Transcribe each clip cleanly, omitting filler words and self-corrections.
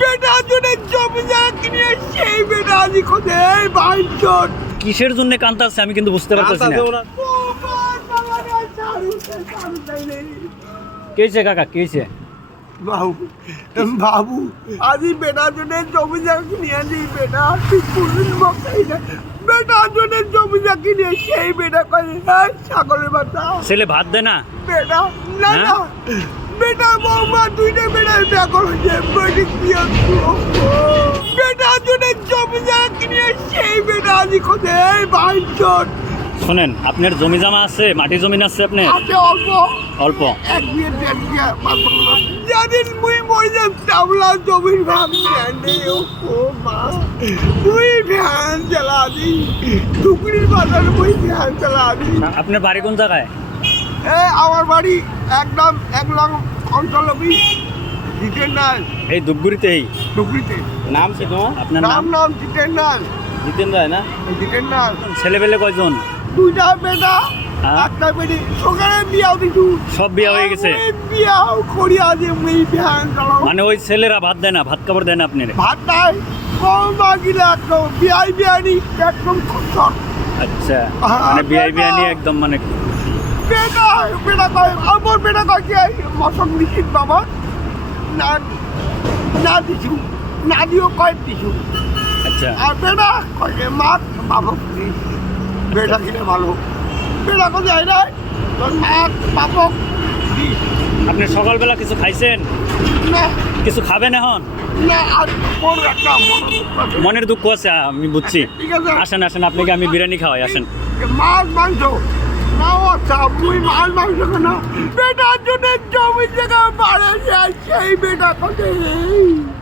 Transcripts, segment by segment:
বেটা জনের জমি জায়গা কিনে সেই বেটা আজি খোঁজে এই বাইচট কিসের জন্য কান্তাছে আমি কিন্তু বুঝতে পারতেছি না। কে হয়েছে কাকা, কে হয়েছে? বাবু বাবু আজি বেটা জনের জমি জায়গা কিনে আনি বেটা ঠিক পুলিশ বকাই না বেটা জনের জমি জায়গা কিনে সেই বেটা কয়ে ছাগলের বাচ্চা ছেলে ভাত দেয় না? বেটা না না বেটা বৌমা দুইটা বেটার বিয়া করেছে বেটি বিয়া বেটা জনের জমি জায়গা কিনে সেই বেটা আজি খোঁজে এই বাইচট শোনেন, আপনার জমি জমা আছে, মাটি জমিন আছে আপনার? আছে অল্প অল্প? এক বিয়ে দেড় বিয়ে জানিস মুই মরিলাম চাবলা জমির ভাব ফ্যান্ডে ও মা মুই ফ্যান চালা দি টুকরির বাজার মুই ফ্যান চালা দি আপনার বাড়ি কোন জায়গায়? আমার বাড়ি একদম এক লং অঞ্চল জিতেন নাই এই ধূপগুড়িতেই। টুকরিতে নাম কি তোমার? আপনার নাম? নাম জিতেন নাই জিতেন রায় না? জিতেন নাই ছেলেবেলে কয়জন? দুইটা বেটা হ্যাঁ? একটা বেটি সকালে বিয়াও দিছু সব বিয়া হয়ে গেছে? বিয়াও করিয়া যে মুই ফ্যান চালাও মানে ওই ছেলেরা ভাত দেয় না, ভাত খাবার দেয় না আপনার? ভাত নাই কম বাগিলা একদম বিয়ানি একদম খরচর আচ্ছা, মানে বিআই বিয়ানি একদম মানে বেটা বেটা কয় আমার বেটা কয় কি মশন মিশিত বাবা না না দিছু না দিও কয় দিছু আচ্ছা। আর বেটা কয় যে মাছ বাবা দিস বেটা কিনে ভালো বেটা কয় যায় না তোর মাছ বাপক দিস আপনি সকালবেলা কিছু খাইছেন? না কিছু খাবেন এখন? না আর কোন একটা মনের দুঃখ আছে, আমি বুঝছি। ঠিক আছে আসেন আসেন, আপনাকে আমি বিরিয়ানি খাওয়াই, আসেন। মাছ মাংস না আচ্ছা মুই মাছ মাংস না বেটার জন্য জমি জায়গা বাড়ে যায় সেই বেটা কত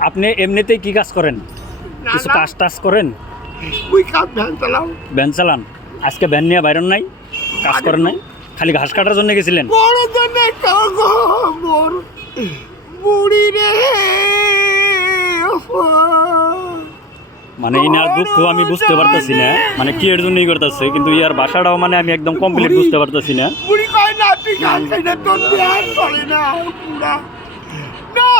আপনি এমনিতেই কি কাজ করেন? কিছু কাজ টাজ করেন? মুই কাজ ভ্যান চালাও ভ্যান চালান? আজকে ভ্যান নিয়ে বাইরন নাই, কাজ করেন নাই, খালি ঘাস কাটার জন্য গেছিলেন? বড় জন্য কাগো মোর বুড়ি রে মানে ইনার দুঃখ আমি বুঝতে পারতেছি না, মানে কি এর জন্যই করতেছে, কিন্তু ইয়ার ভাষাটাও মানে আমি একদম কমপ্লিট বুঝতে পারতেছি না। বুড়ি কয় না তুই কাজ খাই না তোর বিয়ার চলে না না না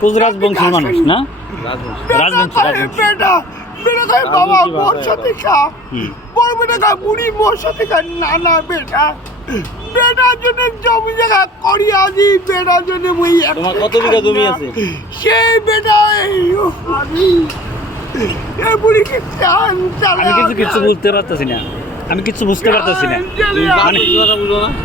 কুজরাজ বংশের মানুষ না? রাজবংশী, বেটা রাজবংশী। বেটা বেটা কয় বাবা মোর সাথে খা হুম। বড় বেটা কয় বুড়ি মোর সাথে খা না না বেটা বেটার জন্য জমি জায়গা করি আজি বেটার জন্য মুই তোমার কত বিঘা জমি আছে? সেই বেটা আমি এই বুড়িকে চান চালা আমি কিছু বুঝতে পারতেছি না, আমি কিছু বুঝতে পারতেছি না। মানে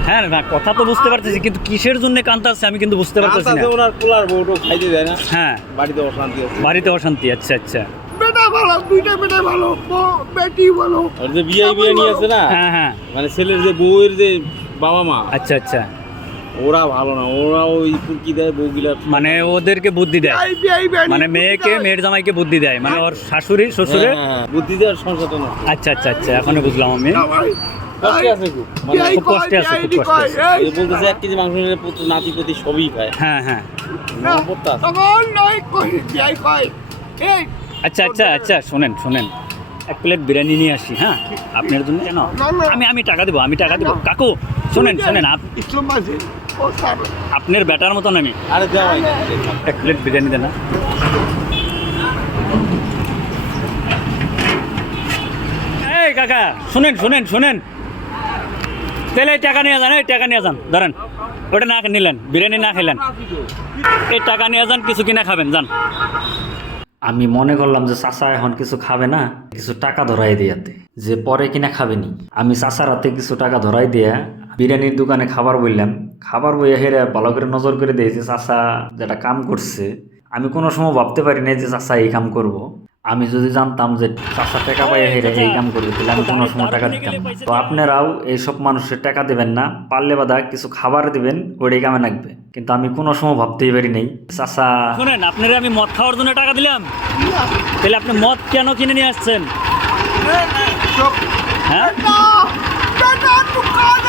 হ্যাঁ না, কথা তো বুঝতে পারতেছি, কিন্তু কিসের জন্য কান্তাছে আমি কিন্তু বুঝতে পারতেছি না। ওনার পোলার বউটো খাইতে দেয় না, হ্যাঁ, বাড়িতে অশান্তি আছে। বাড়িতে অশান্তি। আচ্ছা আচ্ছা। বেটা ভালো দুইটা বেটা ভালো বেটি ভালো আর যে বিয়ে নিয়ে আছে না, হ্যাঁ হ্যাঁ, মানে ছেলের যে বউয়ের যে বাবা মা, আচ্ছা আচ্ছা। ওরা ভালো না, ওরা ওই কি দেয় বউগুলা, মানে ওদেরকে বুদ্ধি দেয়, মানে মেয়েকে মেয়ের জামাইকে বুদ্ধি দেয়, মানে ওর শাশুড়ি শ্বশুরে। বুদ্ধি দেওয়ার সংসার না। আচ্ছা আচ্ছা আচ্ছা, এখনো বুঝলাম আমি। কষ্টে আছে খুব, মানে খুব কষ্টে আছে, খুব কষ্টে আছে। এই বলতেছে 1 কেজি মাংস নিলে পুত্র নাতি পুতি সবই খায়। হ্যাঁ হ্যাঁ, অপরটা আছে। তখন নয় কই যাই কই এই আচ্ছা আচ্ছা আচ্ছা, শোনেন শোনেন, এক প্লেট বিরিয়ানি নিয়ে আসি। হ্যাঁ, আপনার জন্য কেন? আমি টাকা দেবো, আমি টাকা দেবো। কাকু শোনেন শোনেন, ইসলাম মাঝে ও স্যার আপনার বেটার মতন আমি। আরে যাওয়াই না। এক প্লেট বিরিয়ানি দেন না। এই কাকা শুনেন শুনেন শুনেন, তাহলে এই টাকা নিয়ে যান, এই টাকা নিয়ে যান, ধরেন ওটা না নিলেন, বিরিয়ানি না খেলেন, এই টাকা নিয়ে যান, কিছু কিনা খাবেন, যান। আমি মনে করলাম যে চাচা এখন কিছু খাবে না, কিছু টাকা ধরাই দিয়াতে, যে পরে কিনা খাবেনি। আমি চাচার হাতে কিছু টাকা ধরাই দিয়া বিরিয়ানির দোকানে খাবার বললাম, খাবার বইয়া হেরে ভালো করে নজর করে দিয়েছে চাচা যেটা কাম করছে। আমি কোনো সময় ভাবতে পারি না যে চাচা এই কাম করব। আমি যদি জানতাম যে চাচা টাকা পাইয়া হেরে এই কাম করবে, তাহলে আমি কোনো সময় টাকা দিতাম না। তো আপনারাও এইসব মানুষের টাকা দেবেন না, পারলে বাদা কিছু খাবার দিবেন, ওইটাই কামে লাগবে। কিন্তু আমি কোনো সময় ভাবতেই পারি নাই চাচা। শুনেন, আপনারা আমি মদ খাওয়ার জন্য টাকা দিলাম, তাহলে আপনি মদ কেন কিনে নিয়ে আসছেন? হ্যাঁ, বেটা বেটা